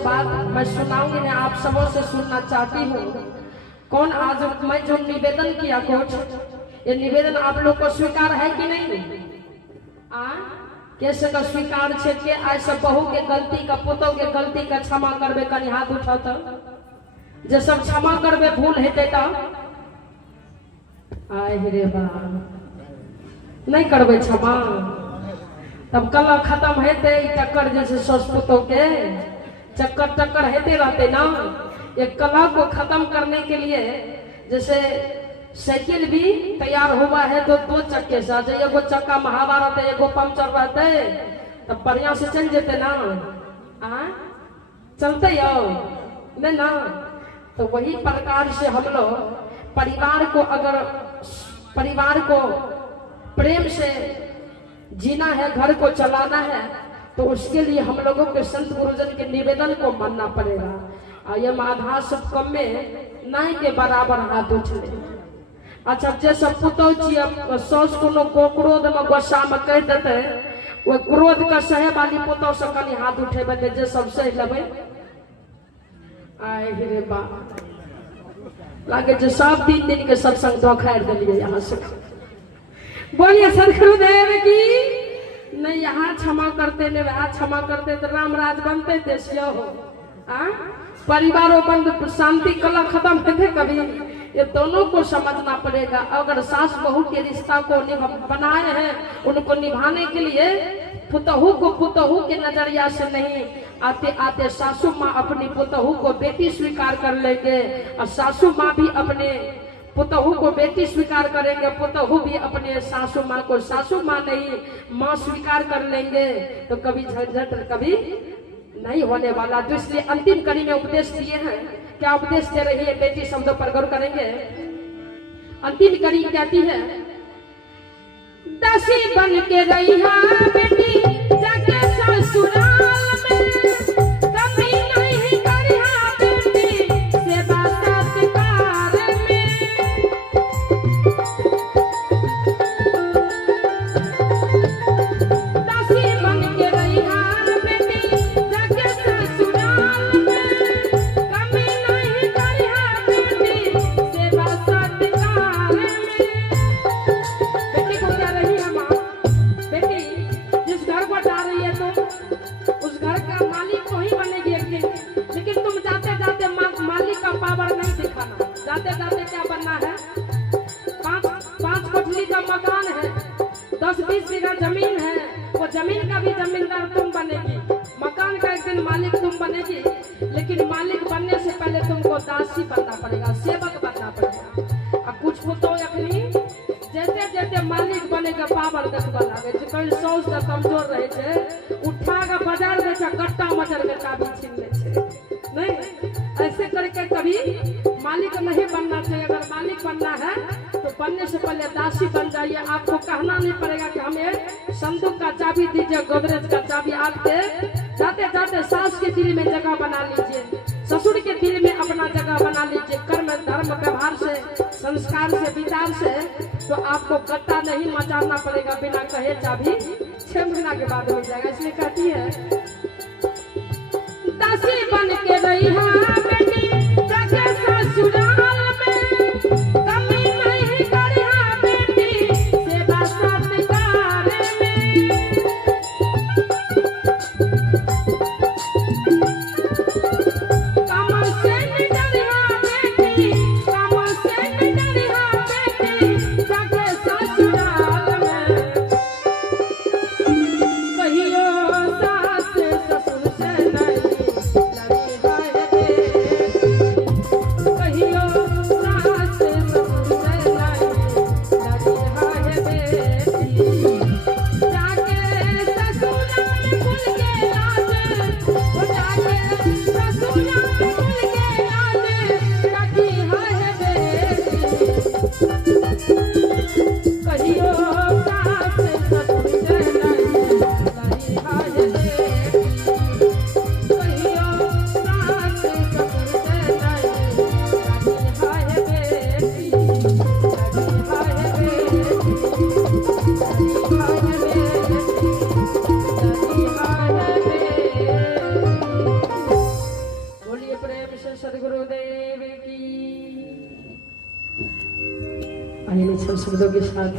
बात मैं सुनाऊंगी ना, आप सबों से सुनना चाहती हूँ। कौन आज मैं जो निवेदन किया कोच, ये निवेदन आप लोग को स्वीकार है कि नहीं? कैसे का स्वीकार छे के ऐसे बहू के गलती का, पुतों के गलती का क्षमा करबे, कनी हाथ उठा तो जे सब क्षमा करबे भूल हेते तो आय रे बा नहीं करबे क्षमा, तब कला खत्म हेते टक्कर जैसे सस पुतों के चक्कर टक्कर हेते रहते ना। एक कला को खत्म करने के लिए जैसे साइकिल भी तैयार हुआ है तो दो चक्के से, एगो चक्का महावा रहते, एगो पंचर रहते, तब बढ़िया से चल जेते ना। चलते नहीं ना। तो वही प्रकार से हम लोग परिवार को, अगर परिवार को प्रेम से जीना है, घर को चलाना है, तो उसके लिए हम लोगों के संत गुरुजन के निवेदन को मानना पड़ेगा। ये आधा सब कम में नहीं के बराबर हाथ उठले। अच्छा जैसे पुतौ सौस को क्रोध में गुस्सा में कह देते, वो क्रोध का सहे वाली पुतौ से कनी हाथ उठेबे दे जे सब सह लेबे। आय रे बा लागे जो सब दिन के सत्संग धोखार दिलिए यहाँ से। बोलिए सदगुरुदेव की नहीं। यहाँ क्षमा करते नहीं, वहाँ क्षमा करते तो राम राज बनते देश हो। परिवारों बंद शांति कला खत्म होते कभी। ये दोनों को समझना पड़ेगा। अगर सास बहू के रिश्ता को बनाए हैं, उनको निभाने के लिए पुतहू को पुतहू के नजरिया से नहीं, आते आते सासू माँ अपनी पुतहू को बेटी स्वीकार कर लेंगे, और सासू माँ भी अपने पुतहू को बेटी स्वीकार करेंगे, पुतहू भी अपने सासू माँ को सासू माँ नहीं माँ स्वीकार कर लेंगे, तो कभी झंझट कभी नहीं होने वाला। तो इसलिए अंतिम कड़ी में उपदेश दिए हैं। क्या उपदेश दे रही है बेटी, शब्दों पर गौर करेंगे। अंतिम कड़ी कहती है, दासी बन के रही बेटी जाके ससुराल में, कभी नहीं करिहा बेटी सेवा सत्कार में। दासी बन के रही बेटी जाके ससुराल में, कभी नहीं करिहा बेटी सेवा सत्कार में। बेटी को क्या रही है माँ, बेटी जिस घर को जा रही है तुम, उस घर का मालिक तो ही बनेगी एक दिन, लेकिन तुम जाते जाते मालिक का पावर नहीं दिखाना। जाते जाते क्या बनना है, पांच कोठली का मकान है, 10-20 बीघा जमीन है, वो जमीन का भी जमींदार तुम बनेगी, मकान का एक दिन मालिक तुम बनेगी। लेकिन मालिक बनने से पहले तुमको दासी बनना पड़ेगा, सेवक बनना पड़ेगा। अब कुछ तो अखनी जैसे जैसे मालिक बनेगा पावर देखबा लागे छै, कोई सौस से कमजोर रहे छै, उठा के बाजार दे छै, गट्टा मटर के चाबी छीन ले छै। नहीं ऐसे करके कभी मालिक नहीं बनना चाहिए। अगर मालिक बनना है तो बनने से पहले दासी बन जाइए। आपको कहना नहीं पड़ेगा कि हमें संदूक का चाबी दीजिए, गोदरेज का चाबी। आपके जाते जाते सास के दिल में जगह बना लीजिए, ससुर के दिल में अपना जगह बना लीजिए। कर्म धर्म व्यवहार से, संस्कार से, विचार से, तो आपको गट्टा नहीं मचाना पड़ेगा। बिना कहे चाबी 6 महीना के बाद हो जाएगा। इसलिए कहती है, दासी बन के रही बेटी जाके ससुराल में, कभी नहीं करिहा बेटी सेवा सत्कार में। काम से नहीं डरिहा बेटी, काम से नहीं डरिहा बेटी जाके ससुराल में। कहियो सास ससुर से नहीं लड़ी है रे। आइए निछल शब्दों के साथ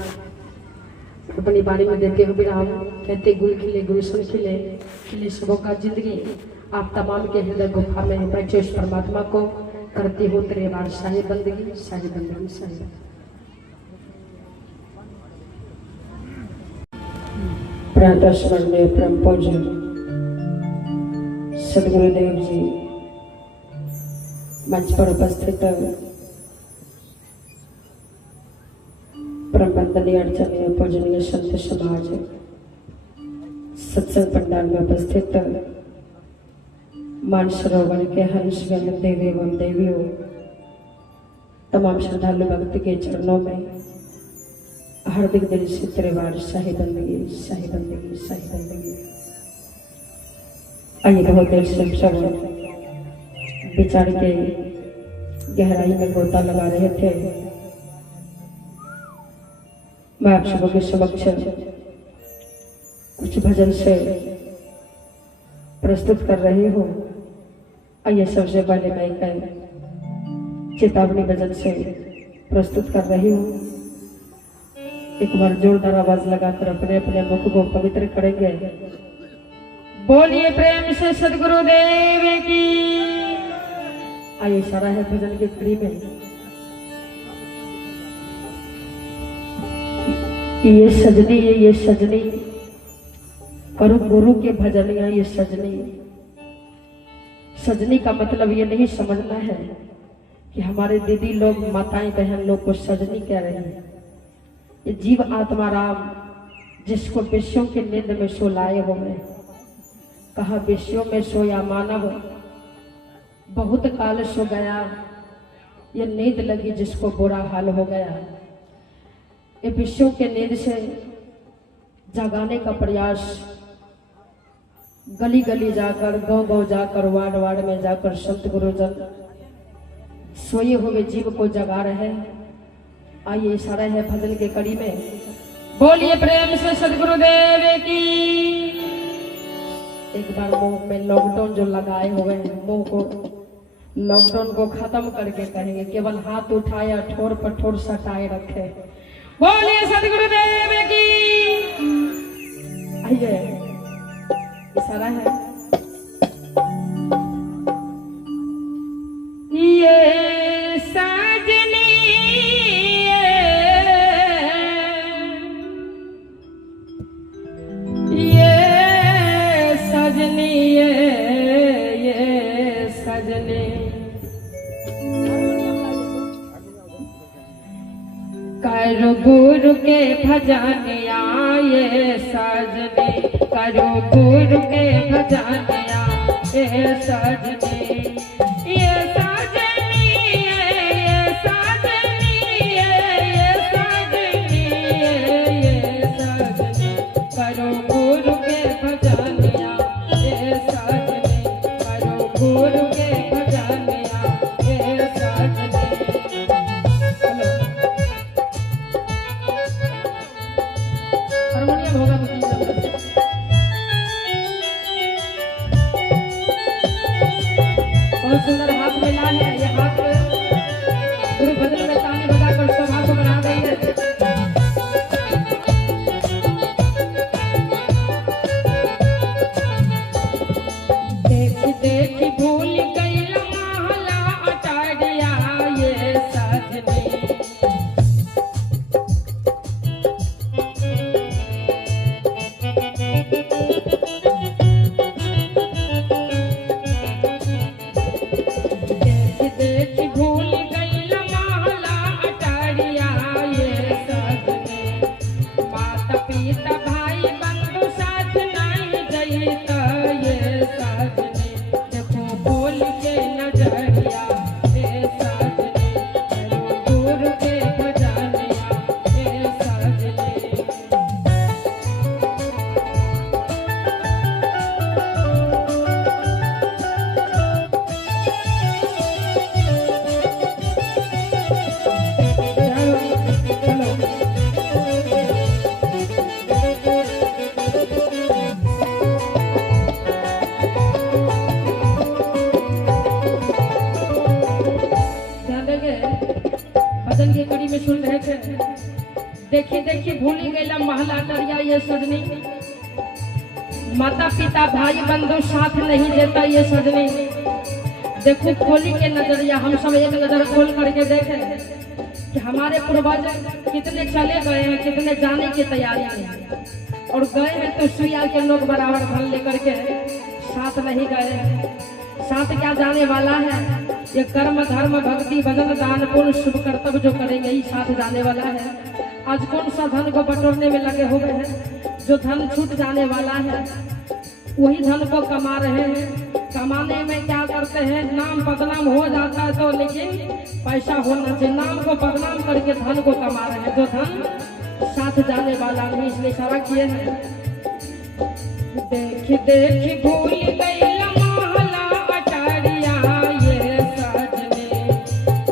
अपनी बारी में देते हुए विराम कहते गुल खिले गुलशन खिले खिले सबों का जिंदगी आप तमाम के हृदय गुफा में बैठे उस परमात्मा को करते हो तेरे बार शाही बंदगी शाही बंदगी शाही। प्रातः स्मरणीय परम पूज्य सदगुरुदेव जी मंच पर उपस्थित परम वंदनीय अर्चनीय पूजनीय संत समाज सत्संग पंडाल में उपस्थित मानसरोवर के हंसगण देवी एवं देवियों तमाम श्रद्धालु भक्त के चरणों में हार्दिक दिल से त्रिवार शाही बंदगी शाही बंदगी शाही बंदगी। आइए बहुत देर से सब विचार के गहराई में गोता लगा रहे थे। मैं आप सबों के समक्ष कुछ भजन से प्रस्तुत कर रही हूँ। आइए सबसे पहले मैं एक चेतावनी भजन से प्रस्तुत कर रही हूँ। एक बार जोरदार आवाज लगाकर अपने अपने मुख को पवित्र करेंगे। बोलिए प्रेम से सदगुरुदेव की। आइए इशारा है भजन की कड़ी में। ये सजनी करो गुरु के भजनिया ये सजनी। सजनी का मतलब ये नहीं समझना है कि हमारे दीदी लोग माताएं बहन लोग को सजनी कह रही है। ये जीव आत्मा राम जिसको विषयों के नींद में सोलाए हुए कहा विषयों में सोया मानव बहुत काल सो गया। ये नींद लगी जिसको बुरा हाल हो गया। ये विषयों के नींद से जगाने का प्रयास गली गली जाकर गांव गांव जाकर वार्ड वार्ड में जाकर संत गुरुजन सोए हुए जीव को जगा रहे हैं। आइए इशारा है भजन के कड़ी में। बोलिए प्रेम से सदगुरुदेव की। एक बार मुंह में लॉकडाउन जो लगाए हुए हैं मुंह को लॉकडाउन को खत्म करके कहेंगे केवल हाथ उठाया ठोर पर ठोर सटाए रखे। बोलिए सदगुरुदेव की। आइए इशारा है। ये सजनी करो गुरु के भजनिया ये सजनी करो गुरु के भजनिया ये सजनी ये सजनी ये सजनी ये सजनी ये सजनी करो गुरु के भजनिया ये सजनी करो गुरु के भजनिया ये सजनी। हारमोनियम होगा तो देखी देखी भूली गईला महला डरिया ये सजनी, माता पिता भाई बंधु साथ नहीं देता ये सजनी। देखो खोली के नजरिया, हम सब एक नजर खोल करके देखें कि हमारे पूर्वज कितने चले गए हैं, कितने जाने की तैयारी में, और गए हैं तो सुइया के लोग बराबर धन लेकर के साथ नहीं गए हैं। साथ क्या जाने वाला है, ये कर्म धर्म भक्ति भजन दान पुण्य शुभ कर्तव्य जो करेंगे ही साथ जाने वाला है। आज कौन सा धन को बटोरने में लगे हुए हैं, जो धन छूट जाने वाला है वही धन को कमा रहे हैं। कमाने में क्या करते हैं, नाम बदनाम हो जाता है तो, लेकिन पैसा होना चाहिए। नाम को बदनाम करके धन को कमा रहे हैं, जो धन साथ जाने वाला नहीं, इसलिए इशारा किए हैं। देख देख भूल गई महला अटारिया ये सजनी,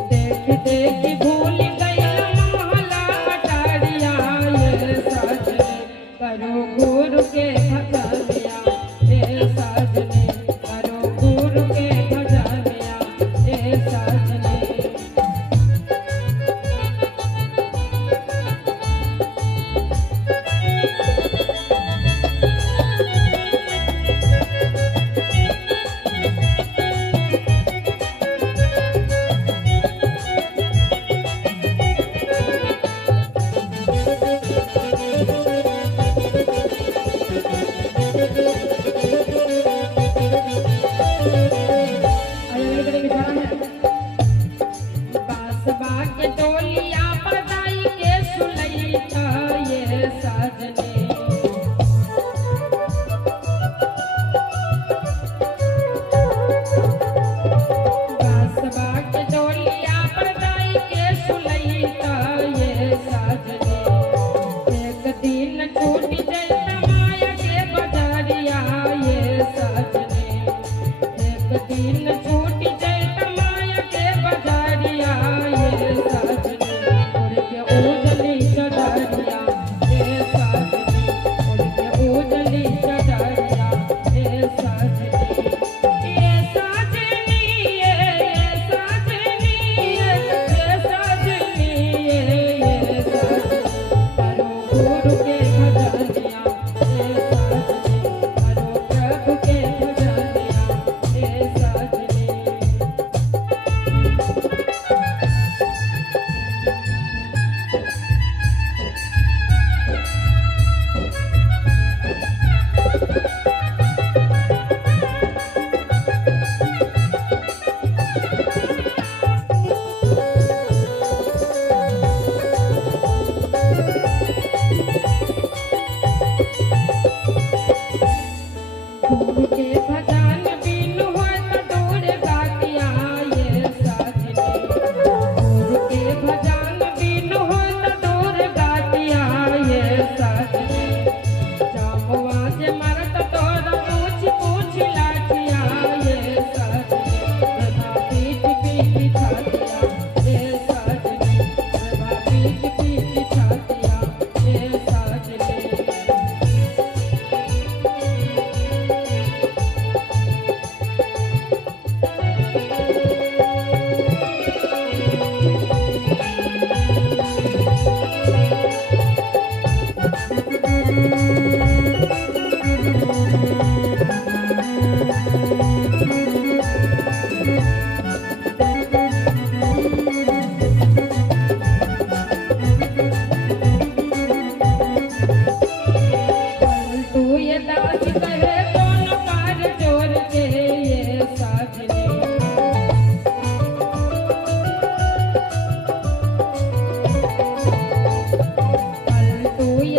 देख देख भूल गई महला अटारिया ये सजनी, करो गुरु के भजनिया ये सजनी, करो गुरु के भजनिया ये सजनी।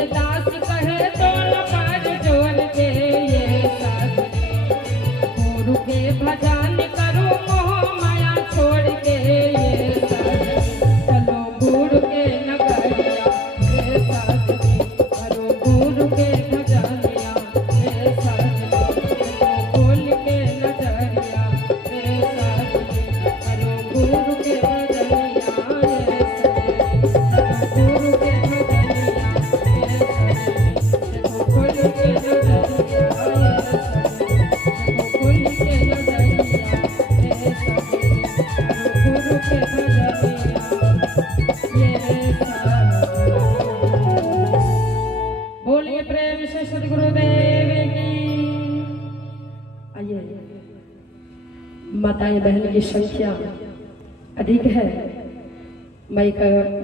दास कहे तो भाई बहन की संख्या अधिक है। मैं एक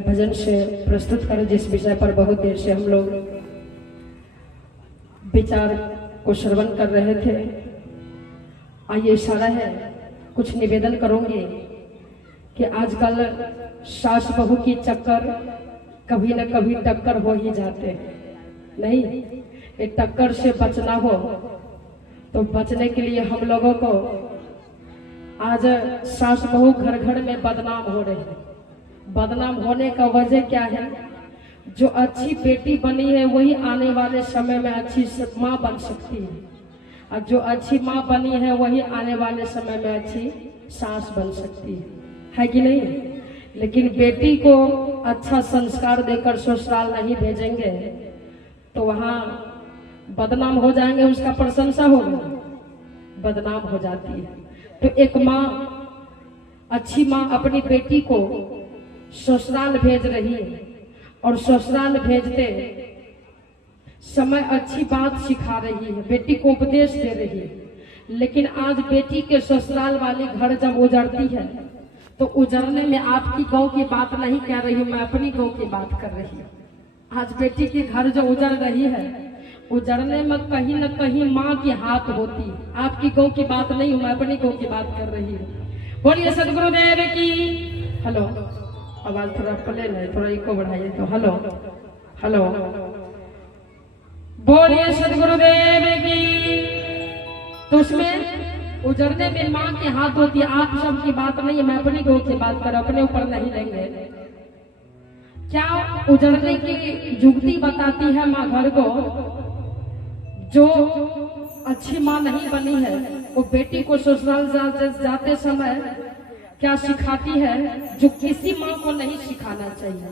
भजन से प्रस्तुत करूं जिस विषय पर बहुत देर से हम लोग विचार को श्रवण कर रहे थे। आइए इशारा है, कुछ निवेदन करूंगी कि आजकल सास बहू की चक्कर कभी न कभी टक्कर हो ही जाते हैं। नहीं, ये टक्कर से बचना हो तो बचने के लिए हम लोगों को आज सास बहू घर घर में बदनाम हो रहे हैं। बदनाम होने का वजह क्या है? जो अच्छी बेटी बनी है वही आने वाले समय में अच्छी माँ बन सकती है, और जो अच्छी माँ बनी है वही आने वाले समय में अच्छी सास बन सकती है कि नहीं? लेकिन बेटी को अच्छा संस्कार देकर ससुराल नहीं भेजेंगे तो वहाँ बदनाम हो जाएंगे, उसका प्रशंसा होगी, बदनाम हो जाती है। तो एक माँ, अच्छी माँ अपनी बेटी को ससुराल भेज रही है और ससुराल भेजते समय अच्छी बात सिखा रही है, बेटी को उपदेश दे रही है। लेकिन आज बेटी के ससुराल वाली घर जब उजड़ती है तो उजड़ने में आपकी गौ की बात नहीं कह रही हूँ, मैं अपनी गौ की बात कर रही हूँ। आज बेटी की घर जो उजड़ रही है, उजड़ने में कहीं न कहीं माँ की हाथ होती है। आपकी गौ की बात नहीं हूँ, मैं अपनी गौ की बात कर रही हूँ। बोलिए सदगुरुदेव की। हेलो, आवाज थोड़ा प्लेन है, थोड़ा इको बढ़ाइए तो। हेलो हेलो, बोलिए सदगुरुदेव की। तो उसमें उजड़ने में माँ की हाथ होती है। आप सब की बात नहीं है, मैं अपनी गौ की बात कर, अपने ऊपर नहीं लेंगे। क्या उजड़ने की जुगती बताती है माँ घर को? जो अच्छी माँ नहीं बनी है वो बेटी को ससुराल जाते समय क्या सिखाती है जो किसी माँ को नहीं सिखाना चाहिए।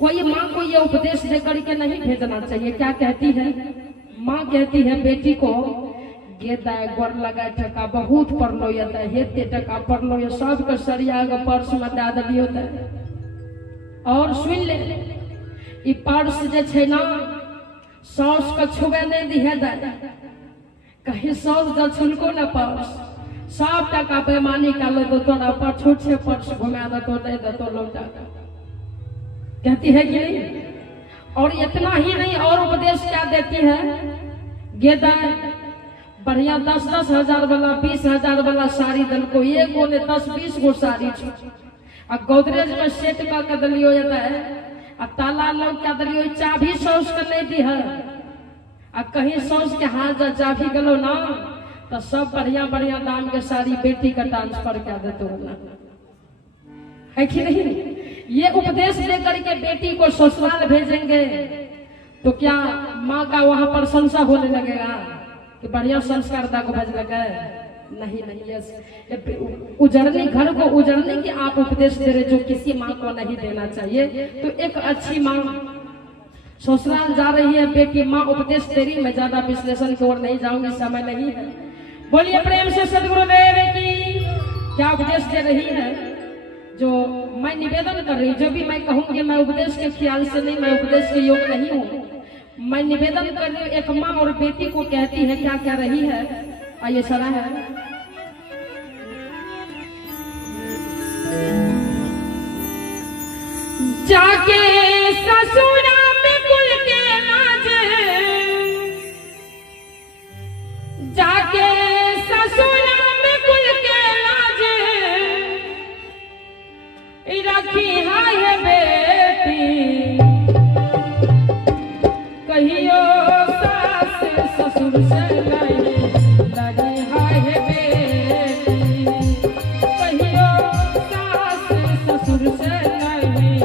कोई माँ को ये उपदेश देकर के नहीं भेजना चाहिए। क्या कहती है माँ? कहती है बेटी को, गेदा गोर लगा टका बहुत पढ़लो हेते टका पढ़लो ये सब के सरिया पर्स में दे दिलियो। और सुन ले, ई पर्स जे छै ना साउस के छुबे नहीं दिहे दे, कहीं साउस जब छुलको न पर्स सब टका बेमानी का लो तो तोरा पर छूट से पर्स घुमा दो तो नहीं दो तो लौटा। कहती है कि नहीं? और इतना ही नहीं, और उपदेश क्या देती है? गेदा बढ़िया 10-10 हजार वाला 20 हजार वाला साड़ी दल को, एक गो ने 10-20 गो साड़ी आ गोदरेज में सेट करके दिलियो है, आ ताला लोग क्या दिलियो, चाबी सौस के नहीं दी है। आ कहीं सौस के हाथ जा चाबी गलो ना तो सब बढ़िया बढ़िया दाम के साड़ी बेटी का ट्रांसफर कर देते हो ना, है कि नहीं? ये उपदेश देकर के बेटी को ससुराल भेजेंगे तो क्या माँ का वहां प्रशंसा होने लगेगा कि बढ़िया संस्कार दा को भेज लगे? नहीं नहीं, यस, उजड़ने घर को उजड़ने की आप उपदेश दे रहे जो किसी माँ को नहीं देना चाहिए। तो एक अच्छी माँ ससुराल जा रही है, बेटी माँ उपदेश दे रही। मैं ज्यादा विश्लेषण की ओर नहीं जाऊंगी, समय नहीं है। बोलिए प्रेम से सदगुरुदेव की। क्या उपदेश दे रही है? जो मैं निवेदन कर रही हूँ, जो भी मैं कहूंगी मैं उपदेश के ख्याल से नहीं, मैं उपदेश के योग नहीं हूँ, मैं निवेदन कर रही हूँ। एक माँ और बेटी को कहती है, क्या कह रही है? आइए सरा है। जाके ससुरा में कुल के लाज, जाके ससुरा में कुल के लाज रखी है बेटी, कहियो सास ससुर से नहीं लगी है बेटी, कहियो सास ससुर से नहीं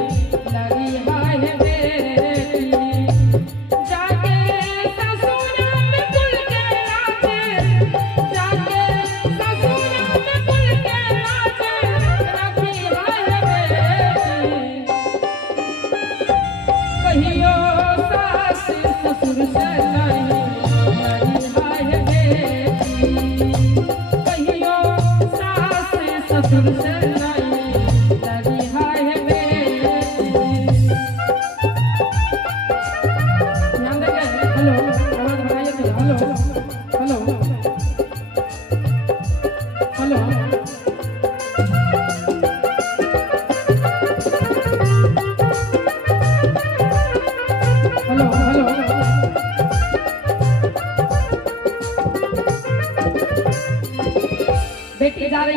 लगी है बेटी। जाके ससुरा में कुल के लाज, जाके ससुरा में कुल के लाज रखी है बेटी, कहियो सास ससुर से नहीं लगी है बेटी, कहियो सास ससुर से नहीं लगी है बेटी। ध्यान देंगे। हेलो, आवाज बढ़ाइए तो। हेलो हेलो हेलो,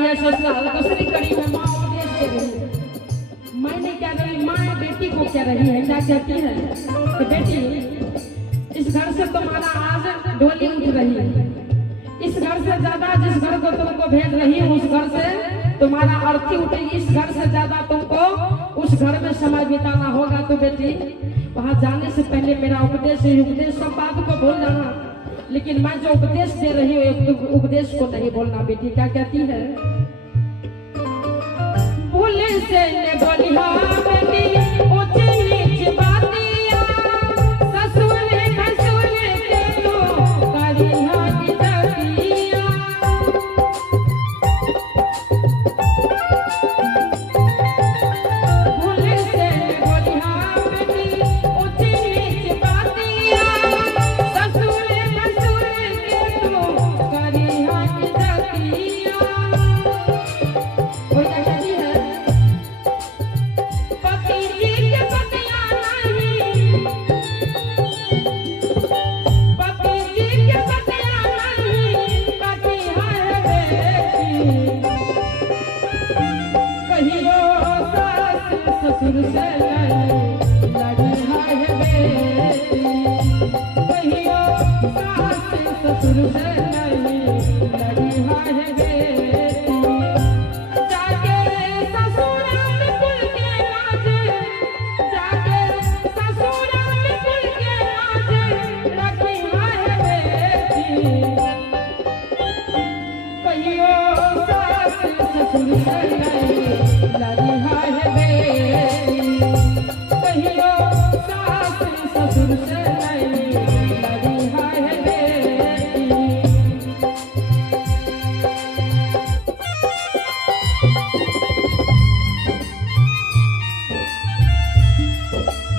है ससुराल, दूसरी कड़ी में माँ उपदेश दे रही है। मैंने क्या रही, माँ बेटी को क्या रही है, क्या कहती है कि बेटी इस घर से तुम्हारा आज डोली उठ रही है, इस घर से ज्यादा जिस घर को तुमको भेज रही है उस घर से तुम्हारा अर्थी उठेगी, इस घर से ज्यादा तुमको उस घर में समय बिताना होगा। तो बेटी वहां जाने से पहले मेरा उपदेश है, उपदेश सब बात को भूल जाना, लेकिन मैं जो उपदेश दे रही हूँ उपदेश को नहीं बोलना। बेटी क्या कहती है, भूले से ने बोलिया बेटी ऊंची नीच बातिया, ससुर भसुर के तो करिया की जतिया। भूले से ने बोलिया बेटी ऊंची नीच बातिया, ससुर भसुर के तो करिया की जतिया। और क्या कहती है, पति जी के पतिया नहीं, पति जी के पतिया नहीं, पति है बेटी। कहियो सास ससुर से लड़ी है बेटी, कहियो सास ससुर से लड़ी है बेटी। जाके ससुराल कुल के लाज, जाके ससुराल कुल के लाज रखी है बेटी। कहियो सास ससुर से लड़ी है बेटी, कहियो सास ससुर से लड़ी है बेटी।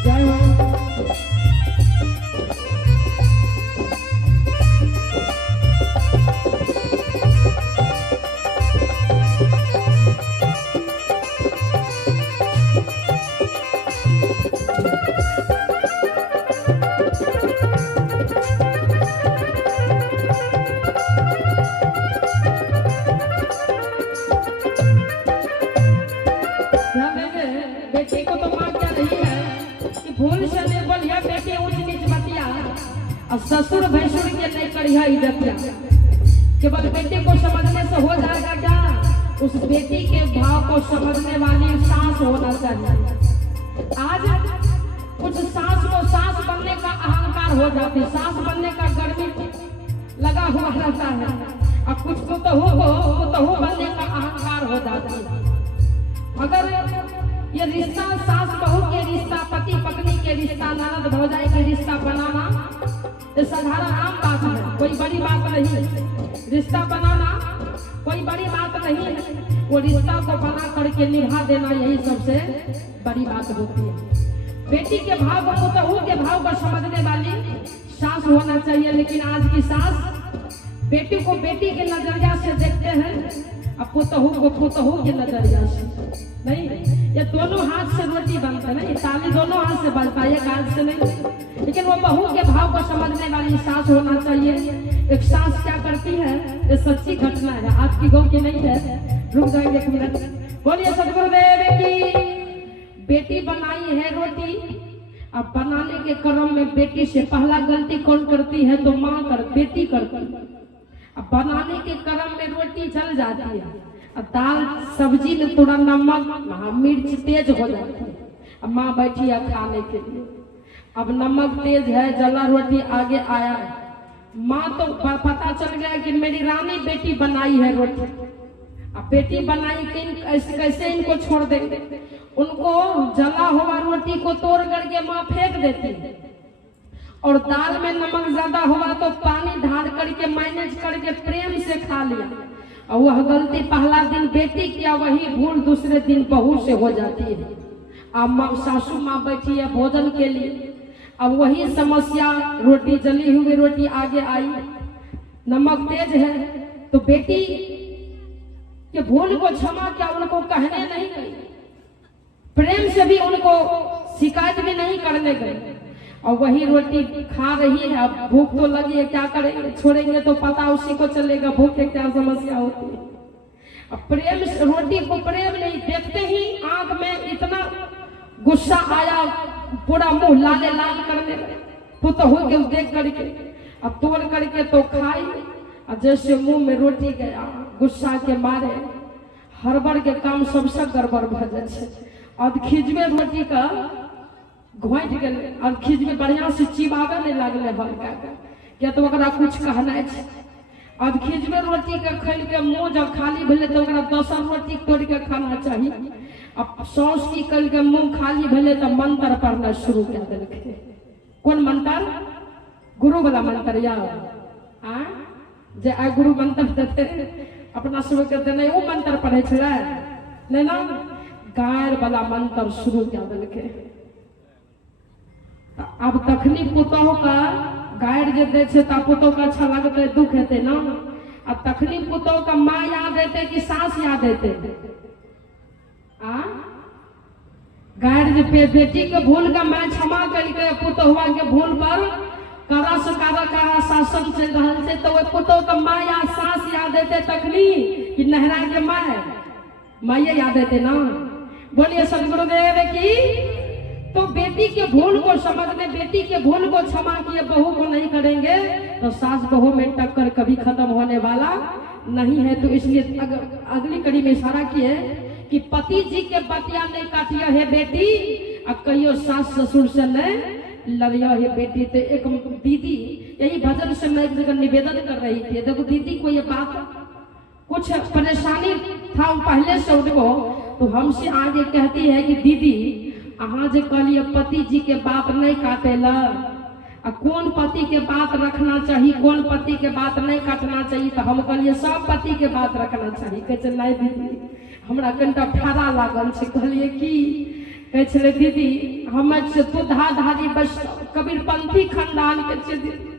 जय हो। ध्यान देंगे, बेटी को तो माँ क्या रही है कि भूल से नहीं बोलिया बेटी ऊंच नीच बतिया, और ससुर भैसुर के नहीं करिया इज्जतिया। केवल बेटी को समझने से हो जाएगा क्या, उस बेटी के भाव को समझने वाली सास होना चाहिए। आज कुछ सास को सास बनने का अहंकार हो जाती, सास बनने का गर्मी लगा हुआ रहता है, और कुछ पुतहू को पुतहू बनने का अहंकार हो जाता है। अगर ये रिश्ता सास बहू के रिश्ता, पति पत्नी के रिश्ता, ननद भौजाई के रिश्ता बनाना ये साधारण आम बात है, कोई बड़ी बात नहीं है। रिश्ता बनाना कोई बड़ी बात नहीं है, वो रिश्ता को बना करके निभा देना यही सबसे बड़ी बात होती है। बेटी के भाव को, पुतहू के भाव को समझने वाली सास होना चाहिए। लेकिन आज की सास बेटी को बेटी के नजरिया से देखते हैं, अब पुतहू को पुतहू के नजरिया से नहीं। ये दोनों हाथ से रोटी बनता है, नहीं ताली दोनों हाथ से बनता है, एक हाथ से नहीं। लेकिन वो बहू के भाव को समझने वाली सास होना चाहिए। एक सास क्या करती है, ये सच्ची घटना है, आपकी गाँव की नहीं है। रुक जाएंगे एक मिनट, बोलिए सतगुरुदेव की। बेटी बनाई है रोटी, अब बनाने के क्रम में बेटी से पहला गलती कौन करती है, तो माँ बेटी करती है। अब बनाने के क्रम में रोटी जल जाती है, अब दाल सब्जी में थोड़ा नमक मिर्च तेज हो जाती है। अब माँ बैठी है खाने के लिए, अब नमक तेज है, जला रोटी आगे आया है। माँ तो पता चल गया कि मेरी रानी बेटी बनाई है रोटी। अब बेटी बनाई कैसे इनको छोड़ देंगे, उनको जला हुआ रोटी को तोड़ करके माँ फेंक देती है, और दाल में नमक ज्यादा हुआ तो पानी ढाल करके मैनेज करके प्रेम से खा लिया। और वह गलती पहला दिन बेटी किया, वही भूल दूसरे दिन बहू से हो जाती है। अब सासू माँ बैठी है भोजन के लिए, अब वही समस्या, रोटी जली हुई रोटी आगे आई, नमक तेज है, तो बेटी के भूल को क्षमा क्या उनको कहने नहीं गई, प्रेम से भी उनको शिकायत भी नहीं करने गए, और वही रोटी खा रही है। अब भूख तो लगी है, क्या करेंगे, छोड़ेंगे तो पता उसी को चलेगा भूख के क्या समस्या होती है। अब प्रेम से रोटी को प्रेम नहीं, देखते ही आंख में इतना गुस्सा आया, पूरा मुंह लाले लाल करने लगे। पुतहु के देख करके अब तोड़ करके तो खाई, और जैसे मुंह में रोटी गया गुस्सा के मारे हड़बड़ के काम सबसे गड़बड़ भ जाए छै। अब खिजवे रोटी का घोट गेले, और खिजवे बढ़िया से चिबावे नहीं लगले हल्का के, तो ओकरा कुछ कहना छै। अब खिजवे रोटी के खेल के मुंह जब खाली भेले तो ओकरा दोसर रोटी तोड़ के खाना चाहिए। अब सौस की कल के मुंह खाली भेले तो मंत्र पढ़ना शुरू कर देलकै। कौन मंत्र? गुरु वाला मंत्र या जे आ गुरु मंत्र देते अपना शुरू कर देने वो मंत्र पढ़े छले नहीं ना, गायर वाला मंत्र शुरू कर देलकै। अब तखनी पुतहु का गायर जे दे छै ता पुतहु का अच्छा लगते, दुख हेते ना। अब तखनी पुतहु का माँ याद हेते कि सास याद हेते? गायर जे बेटी के भूल का माँ क्षमा करके पुतहुआ के भूल पर कड़ा से कड़ा शासन चल रहा है, तो पुतहु का माँ या सास याद हेते तखनी कि नहरा के माँ ये याद हेते ना। बोलिए सदगुरुदेव की। तो बेटी के भूल को समझने, बेटी के भूल को क्षमा किए बहू को नहीं करेंगे तो सास बहू में टक्कर कभी खत्म होने वाला नहीं है। तो इसलिए अगली कड़ी में इशारा किए कि पति जी के बतिया नहीं काटिया है बेटी, और कहियो सास ससुर से नहीं लड़िया है बेटी। तो एक दीदी यही भजन से मैं एक जगह निवेदन कर रही थी, देखो दीदी को ये बात कुछ परेशानी था पहले से उनको, तो हमसे आगे कहती है कि दीदी अहाँ जे कहलिए पति जी के बात नहीं काटेला, कौन पति के बात रखना चाहिए, कौन पति के बात नहीं काटना चाहिए, तो हम कहलिए सब पति के बात रखना चाहिए। कहे नहीं दीदी हमरा कनिटा ठाड़ा लागल छै। कहलिए की? कहे दीदी हम दुधाधारी बस कबीरपंथी खानदान के छै दीदी,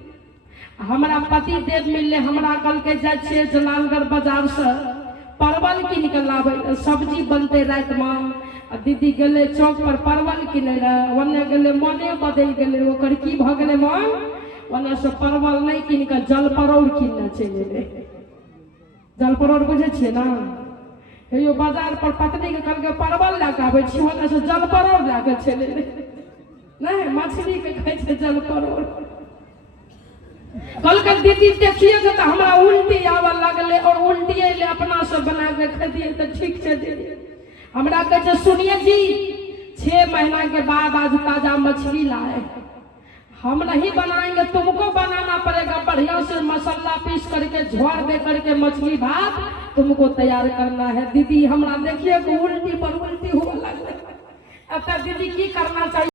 हमरा पति देव मिलले, हमरा कल के जाय छै जलालगढ़ बाजार से परवल कीन के लाबे, सब्जी बनते रात में। दीदी गेले चौक पर परवल किने रहे, ओने गेले मने बदल गेले, ओकर की भ गेले मन, ओने से परवल नहीं कीन के जल परोड़ कीनने चलि गेले। जल परोड़ बुझे छियै ना, यो बाजार पर पत्नी के कल के परवल ला के आबै छी, ओने से जल परोड़ ला के चलि गेले। नहीं मछली के खाइ छै जल परोड़। कल के दीदी देखिए तो हमरा उल्टी आवे लगले, और उल्टी ले अपना से बना के खदिए तो ठीक छै दीदी। हमरा कहे सुनिए जी 6 महीना के बाद आज ताजा मछली लाए, हम नहीं बनाएंगे, तुमको बनाना पड़ेगा। बढ़िया से मसाला पीस करके झोर दे करके मछली भात तुमको तैयार करना है। दीदी हमरा देखिए उल्टी पर उल्टी हुआ लग रहा है। अब दीदी की करना चाहिए?